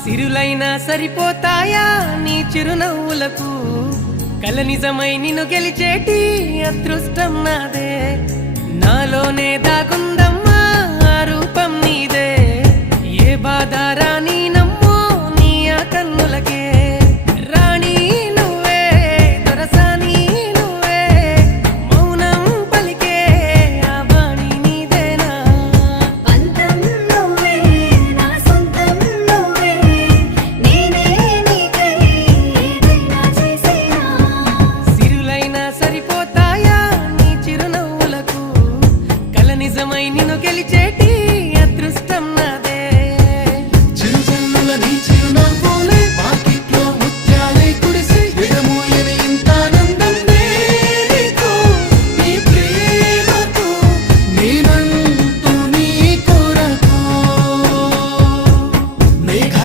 సిరులైనా సరిపోతాయా నీ చిరునవ్వులకు కల నిజమై నిన్ను గెలిచేటి అదృష్టం నాదే నాలోనే దాగుందమ్మా ఆ రూపం నీదే ఏ బాధ రాని